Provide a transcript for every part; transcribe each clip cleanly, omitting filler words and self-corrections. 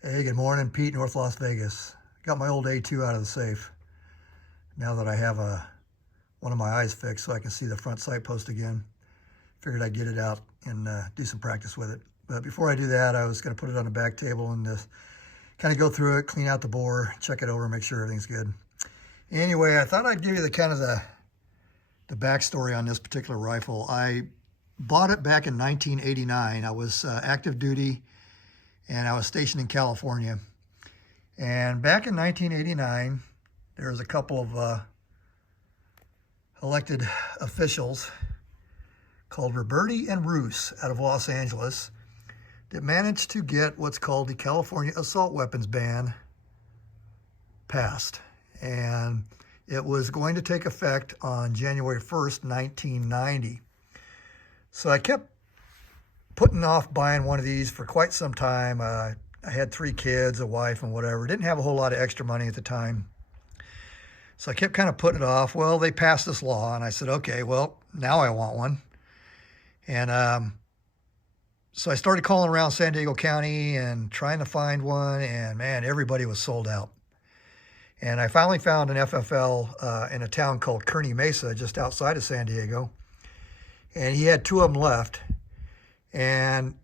Hey, good morning, Pete, North Las Vegas. Got my old A2 out of the safe. Now that I have one of my eyes fixed so I can see the front sight post again, figured I'd get it out and do some practice with it. But before I do that, I was going to put it on the back table and just kind of go through it, clean out the bore, check it over, make sure everything's good. Anyway, I thought I'd give you the backstory on this particular rifle. I bought it back in 1989. I was active duty and I was stationed in California. And back in 1989, there was a couple of elected officials called Roberti and Roos out of Los Angeles that managed to get what's called the California assault weapons ban passed. And it was going to take effect on January 1st, 1990. So I kept putting off buying one of these for quite some time. I had 3 kids, a wife, and whatever. Didn't have a whole lot of extra money at the time. So I kept kind of putting it off. Well, they passed this law, and I said, okay, well, now I want one. And so I started calling around San Diego County and trying to find one, and man, everybody was sold out. And I finally found an FFL in a town called Kearney Mesa, just outside of San Diego. And he had 2 of them left. And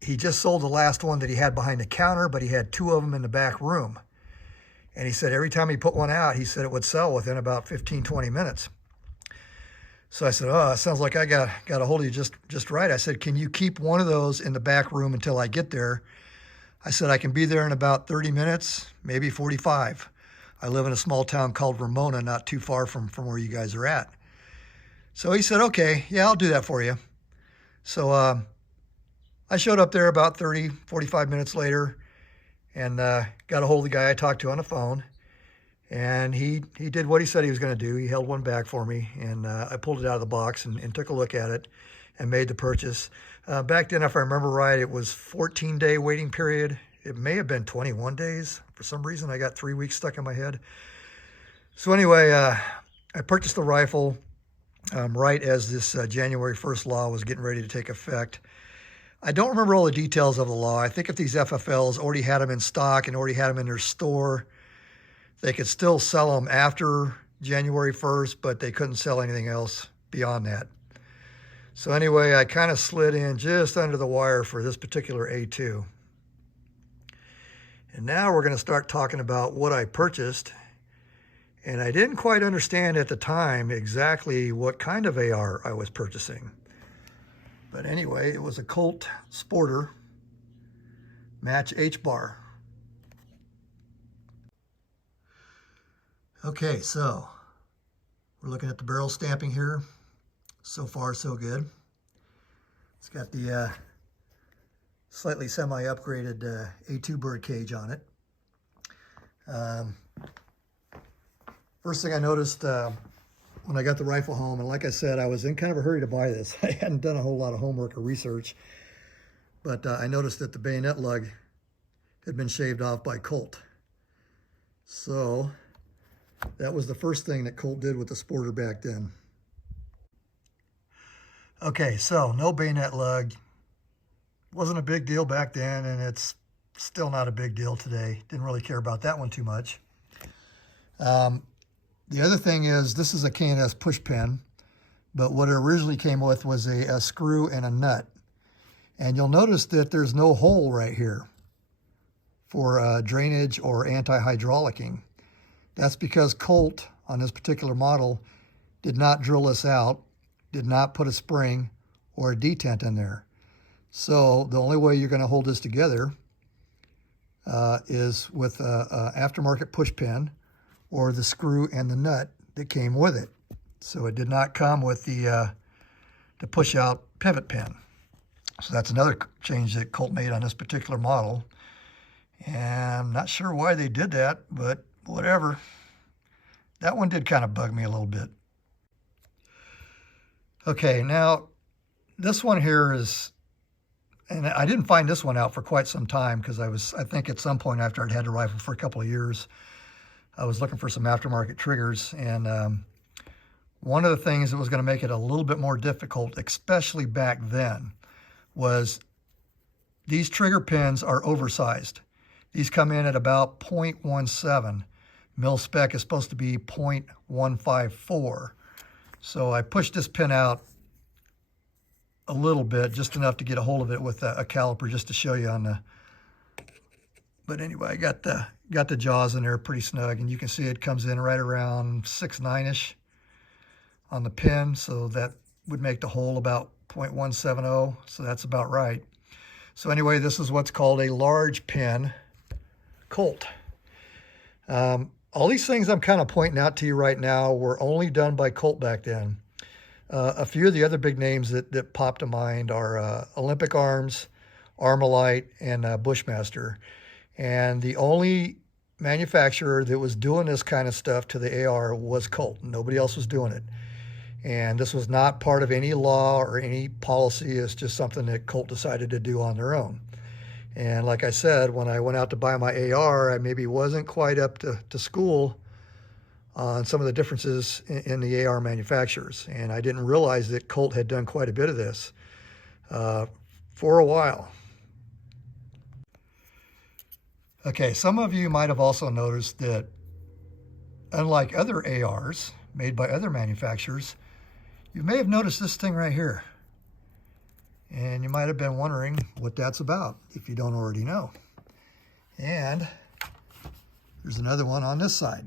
he just sold the last one that he had behind the counter, but he had 2 of them in the back room. And he said every time he put one out, he said it would sell within about 15, 20 minutes. So I said, oh, it sounds like I got a hold of you just right. I said, can you keep one of those in the back room until I get there? I said, I can be there in about 30 minutes, maybe 45. I live in a small town called Ramona, not too far from where you guys are at. So he said, okay, yeah, I'll do that for you. So I showed up there about 30, 45 minutes later and got a hold of the guy I talked to on the phone. And he did what he said he was going to do. He held one back for me, and I pulled it out of the box and took a look at it and made the purchase. Back then, if I remember right, it was 14-day waiting period. It may have been 21 days. For some reason, I got 3 weeks stuck in my head. So anyway, I purchased the rifle right as this January 1st law was getting ready to take effect. I don't remember all the details of the law. I think if these FFLs already had them in stock and already had them in their store, they could still sell them after January 1st, but they couldn't sell anything else beyond that. So anyway, I kind of slid in just under the wire for this particular A2. And now we're going to start talking about what I purchased. And I didn't quite understand at the time exactly what kind of AR I was purchasing. But anyway, it was a Colt Sporter match HBAR. Okay, so we're looking at the barrel stamping here. So far, so good. It's got the slightly semi-upgraded A2 bird cage on it. First thing I noticed when I got the rifle home, and like I said, I was in kind of a hurry to buy this. I hadn't done a whole lot of homework or research, but I noticed that the bayonet lug had been shaved off by Colt. So that was the first thing that Colt did with the Sporter back then. Okay, so no bayonet lug. Wasn't a big deal back then, and it's still not a big deal today. Didn't really care about that one too much. The other thing is, this is a K&S push pin, but what it originally came with was a screw and a nut. And you'll notice that there's no hole right here for drainage or anti-hydraulicking. That's because Colt, on this particular model, did not drill this out, did not put a spring or a detent in there. So the only way you're going to hold this together is with a aftermarket push pin or the screw and the nut that came with it. So it did not come with the push-out pivot pin. So that's another change that Colt made on this particular model. And I'm not sure why they did that, but whatever. That one did kind of bug me a little bit. Okay, now this one here is, and I didn't find this one out for quite some time because I think at some point after I'd had the rifle for a couple of years, I was looking for some aftermarket triggers, and one of the things that was going to make it a little bit more difficult, especially back then, was these trigger pins are oversized. These come in at about 0.17. Mil spec is supposed to be 0.154. So I pushed this pin out a little bit, just enough to get a hold of it with a caliper, just to show you on the. But anyway, I got the jaws in there pretty snug, and you can see it comes in right around 6.9-ish on the pin, so that would make the hole about 0.170, so that's about right. So anyway, this is what's called a large pin Colt. All these things I'm kind of pointing out to you right now were only done by Colt back then. A few of the other big names that pop to mind are Olympic Arms, Armalite, and Bushmaster. And the only manufacturer that was doing this kind of stuff to the AR was Colt. Nobody else was doing it. And this was not part of any law or any policy. It's just something that Colt decided to do on their own. And like I said, when I went out to buy my AR, I maybe wasn't quite up to school on some of the differences in the AR manufacturers. And I didn't realize that Colt had done quite a bit of this for a while. Okay, some of you might have also noticed that unlike other ARs made by other manufacturers, you may have noticed this thing right here. And you might have been wondering what that's about if you don't already know. And there's another one on this side.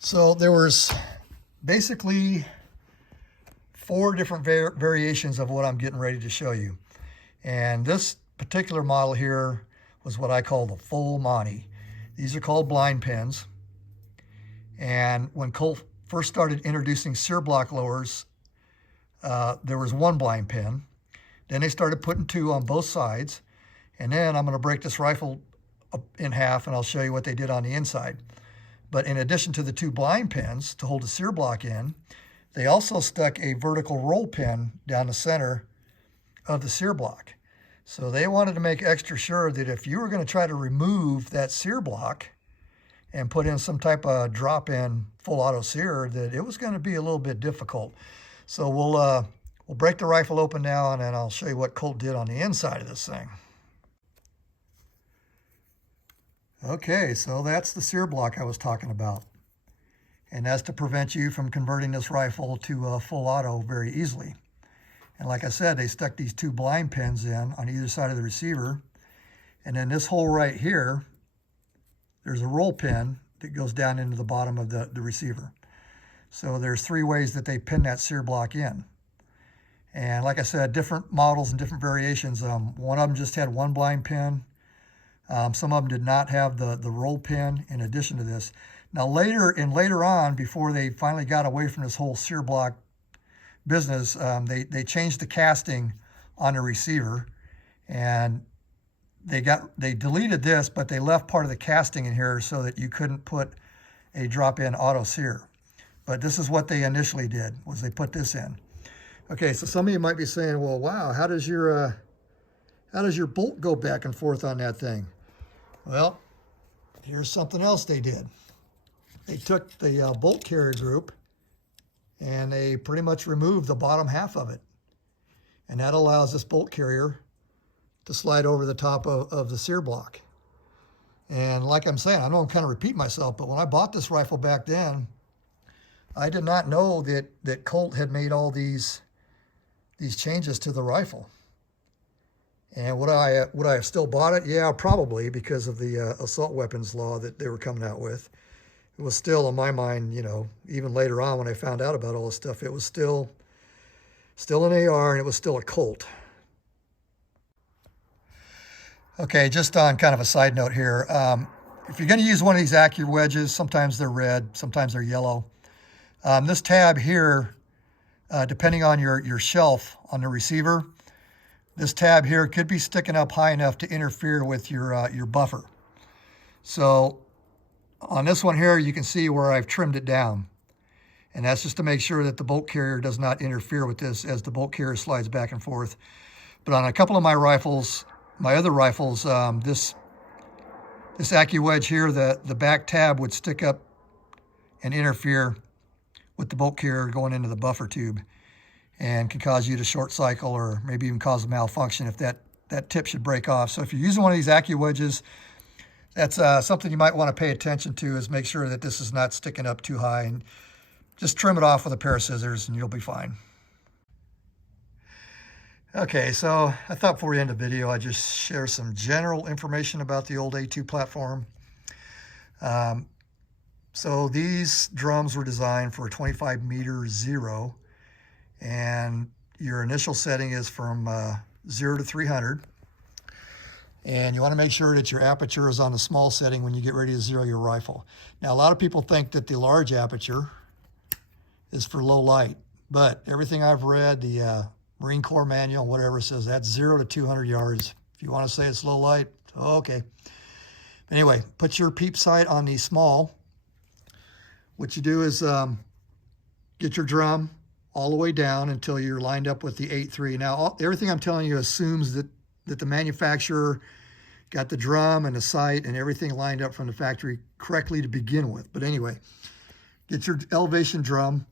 So there was basically 4 different variations of what I'm getting ready to show you. And this particular model here was what I call the full Monty. These are called blind pins. And when Colt first started introducing sear block lowers, there was 1 blind pin. Then they started putting 2 on both sides. And then I'm going to break this rifle in half, and I'll show you what they did on the inside. But in addition to the 2 blind pins to hold the sear block in, they also stuck a vertical roll pin down the center of the sear block. So they wanted to make extra sure that if you were going to try to remove that sear block and put in some type of drop-in full auto sear, that it was going to be a little bit difficult. So we'll break the rifle open now, and then I'll show you what Colt did on the inside of this thing. Okay, so that's the sear block I was talking about. And that's to prevent you from converting this rifle to full auto very easily. And like I said, they stuck these 2 blind pins in on either side of the receiver. And then this hole right here, there's a roll pin that goes down into the bottom of the receiver. So there's 3 ways that they pin that sear block in. And like I said, different models and different variations. One of them just had 1 blind pin. Some of them did not have the roll pin in addition to this. Now later on, before they finally got away from this whole sear block business, they changed the casting on the receiver, and they deleted this, but they left part of the casting in here so that you couldn't put a drop-in auto sear. But this is what they initially did, was they put this in. Okay, so some of you might be saying, well, wow, how does your bolt go back and forth on that thing? Well, here's something else they did. They took the bolt carrier group and they pretty much removed the bottom half of it. And that allows this bolt carrier to slide over the top of the sear block. And like I'm saying, I know I'm kind of repeating myself, but when I bought this rifle back then, I did not know that Colt had made all these changes to the rifle. And would I have still bought it? Yeah, probably, because of the assault weapons law that they were coming out with. It was still, in my mind, you know, even later on when I found out about all this stuff, it was still an AR, and it was still a Colt. Okay, just on kind of a side note here, if you're going to use one of these Accurate wedges, sometimes they're red, sometimes they're yellow. This tab here, depending on your shelf on the receiver, this tab here could be sticking up high enough to interfere with your buffer. So on this one here, you can see where I've trimmed it down. And that's just to make sure that the bolt carrier does not interfere with this as the bolt carrier slides back and forth. But on a couple of my rifles, my other rifles, this AccuWedge here, the back tab would stick up and interfere with the bolt carrier going into the buffer tube, and can cause you to short cycle or maybe even cause a malfunction if that that tip should break off. So if you're using one of these AccuWedges, that's something you might want to pay attention to, is make sure that this is not sticking up too high, and just trim it off with a pair of scissors and you'll be fine. Okay, so I thought before we end the video, I'd just share some general information about the old A2 platform. So these drums were designed for a 25 meter zero, and your initial setting is from 0 to 300. And you want to make sure that your aperture is on the small setting when you get ready to zero your rifle. Now, a lot of people think that the large aperture is for low light, but everything I've read, the Marine Corps manual, whatever, says that's 0 to 200 yards. If you want to say it's low light, okay. Anyway, put your peep sight on the small. What you do is get your drum all the way down until you're lined up with the 8.3. Now, everything I'm telling you assumes that the manufacturer got the drum and the sight and everything lined up from the factory correctly to begin with. But anyway, get your elevation drum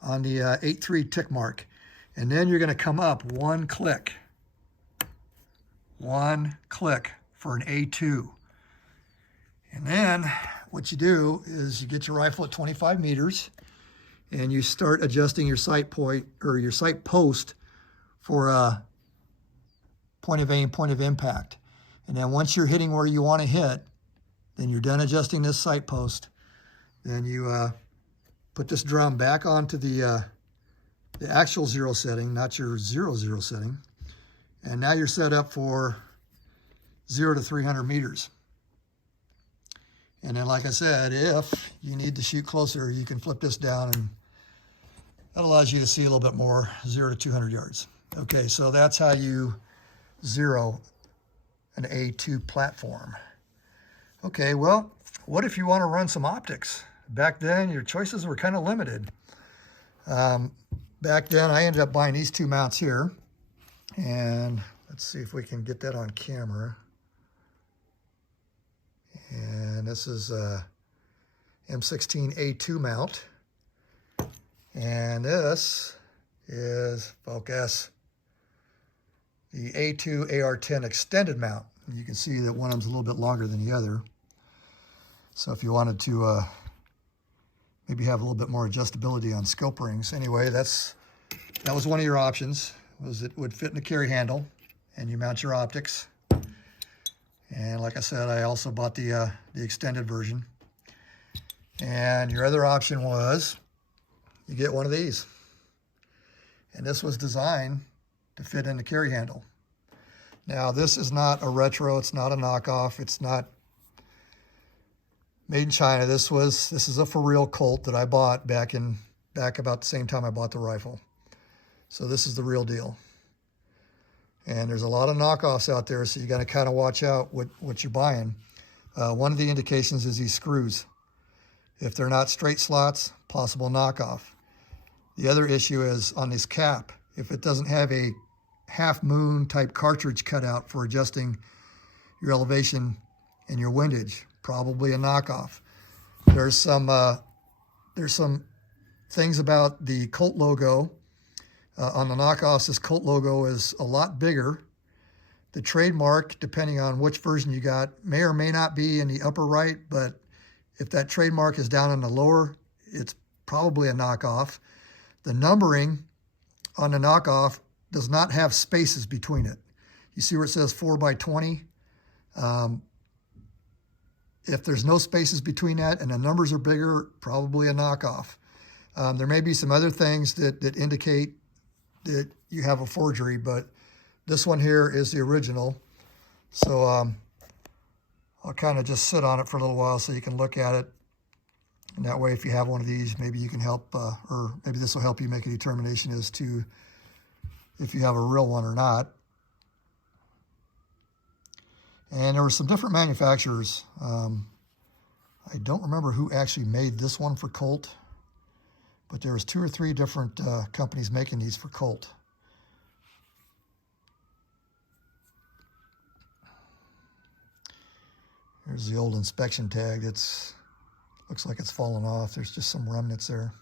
on the 8.3 tick mark, and then you're going to come up one click for an A2. And then what you do is you get your rifle at 25 meters and you start adjusting your sight point, or your sight post, for a point of aim, point of impact. And then once you're hitting where you want to hit, then you're done adjusting this sight post. Then you put this drum back onto the actual zero setting, not your 0 setting. And now you're set up for 0 to 300 meters. And then, like I said, if you need to shoot closer, you can flip this down, and that allows you to see a little bit more, 0 to 200 yards. Okay, so that's how you zero an A2 platform. Okay, well, what if you want to run some optics? Back then, your choices were kind of limited. Back then, I ended up buying these two mounts here. And let's see if we can get that on camera. And this is a M16 A2 mount. And this is, focus, the A2 AR-10 extended mount. You can see that one of them's a little bit longer than the other. So if you wanted to maybe have a little bit more adjustability on scope rings. Anyway, that was one of your options, was it would fit in the carry handle and you mount your optics. And like I said, I also bought the extended version. And your other option was you get one of these. And this was designed to fit in the carry handle. Now, this is not a retro, it's not a knockoff, it's not made in China. This is a for real Colt that I bought back about the same time I bought the rifle. So this is the real deal. And there's a lot of knockoffs out there, so you got to kind of watch out what you're buying. One of the indications is these screws. If they're not straight slots, possible knockoff. The other issue is on this cap. If it doesn't have a half moon type cartridge cut out for adjusting your elevation and your windage, probably a knockoff. There's some things about the Colt logo. On the knockoffs, this Colt logo is a lot bigger. The trademark, depending on which version you got, may or may not be in the upper right, but if that trademark is down in the lower, it's probably a knockoff. The numbering on the knockoff does not have spaces between it. You see where it says 4x20? If there's no spaces between that and the numbers are bigger, probably a knockoff. There may be some other things that indicate that you have a forgery, but this one here is the original. So I'll kind of just sit on it for a little while so you can look at it. And that way, if you have one of these, maybe you can help, or maybe this will help you make a determination as to if you have a real one or not. And there were some different manufacturers. I don't remember who actually made this one for Colt, but there was 2 or 3 different companies making these for Colt. Here's the old inspection tag. Looks like it's fallen off. There's just some remnants there.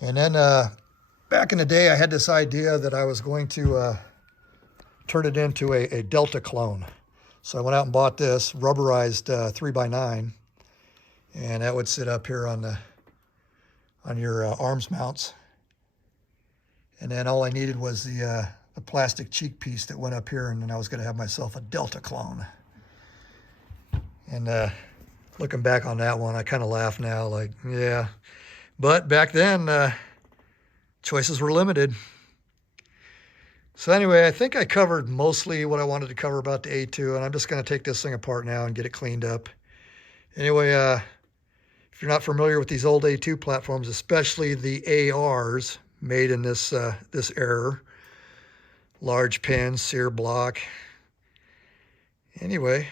And then back in the day, I had this idea that I was going to turn it into a Delta clone. So I went out and bought this rubberized 3x9, and that would sit up here on your arms mounts. And then all I needed was the plastic cheek piece that went up here, and then I was going to have myself a Delta clone. And looking back on that one, I kind of laugh now, like, yeah. But back then, choices were limited. So anyway, I think I covered mostly what I wanted to cover about the A2, and I'm just going to take this thing apart now and get it cleaned up. Anyway, if you're not familiar with these old A2 platforms, especially the ARs made in this era, large pin, sear block. Anyway,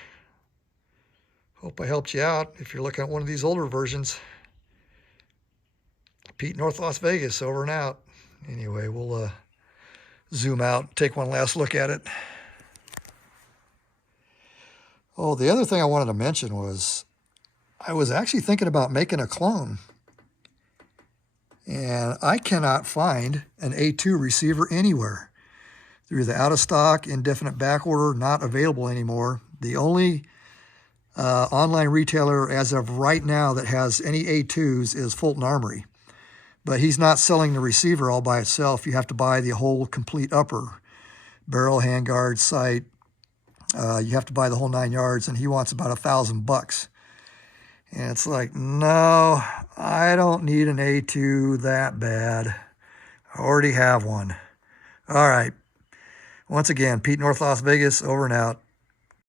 hope I helped you out if you're looking at one of these older versions. Pete, North Las Vegas, over and out. Anyway, we'll zoom out, take one last look at it. Oh, the other thing I wanted to mention was I was actually thinking about making a clone. And I cannot find an A2 receiver anywhere. They're either out of stock, indefinite back order, not available anymore. The only online retailer as of right now that has any A2s is Fulton Armory. But he's not selling the receiver all by itself. You have to buy the whole complete upper, barrel, handguard, sight. You have to buy the whole 9 yards, and he wants about $1,000. And it's like, no, I don't need an A2 that bad. I already have one. All right. Once again, Pete, North Las Vegas, over and out.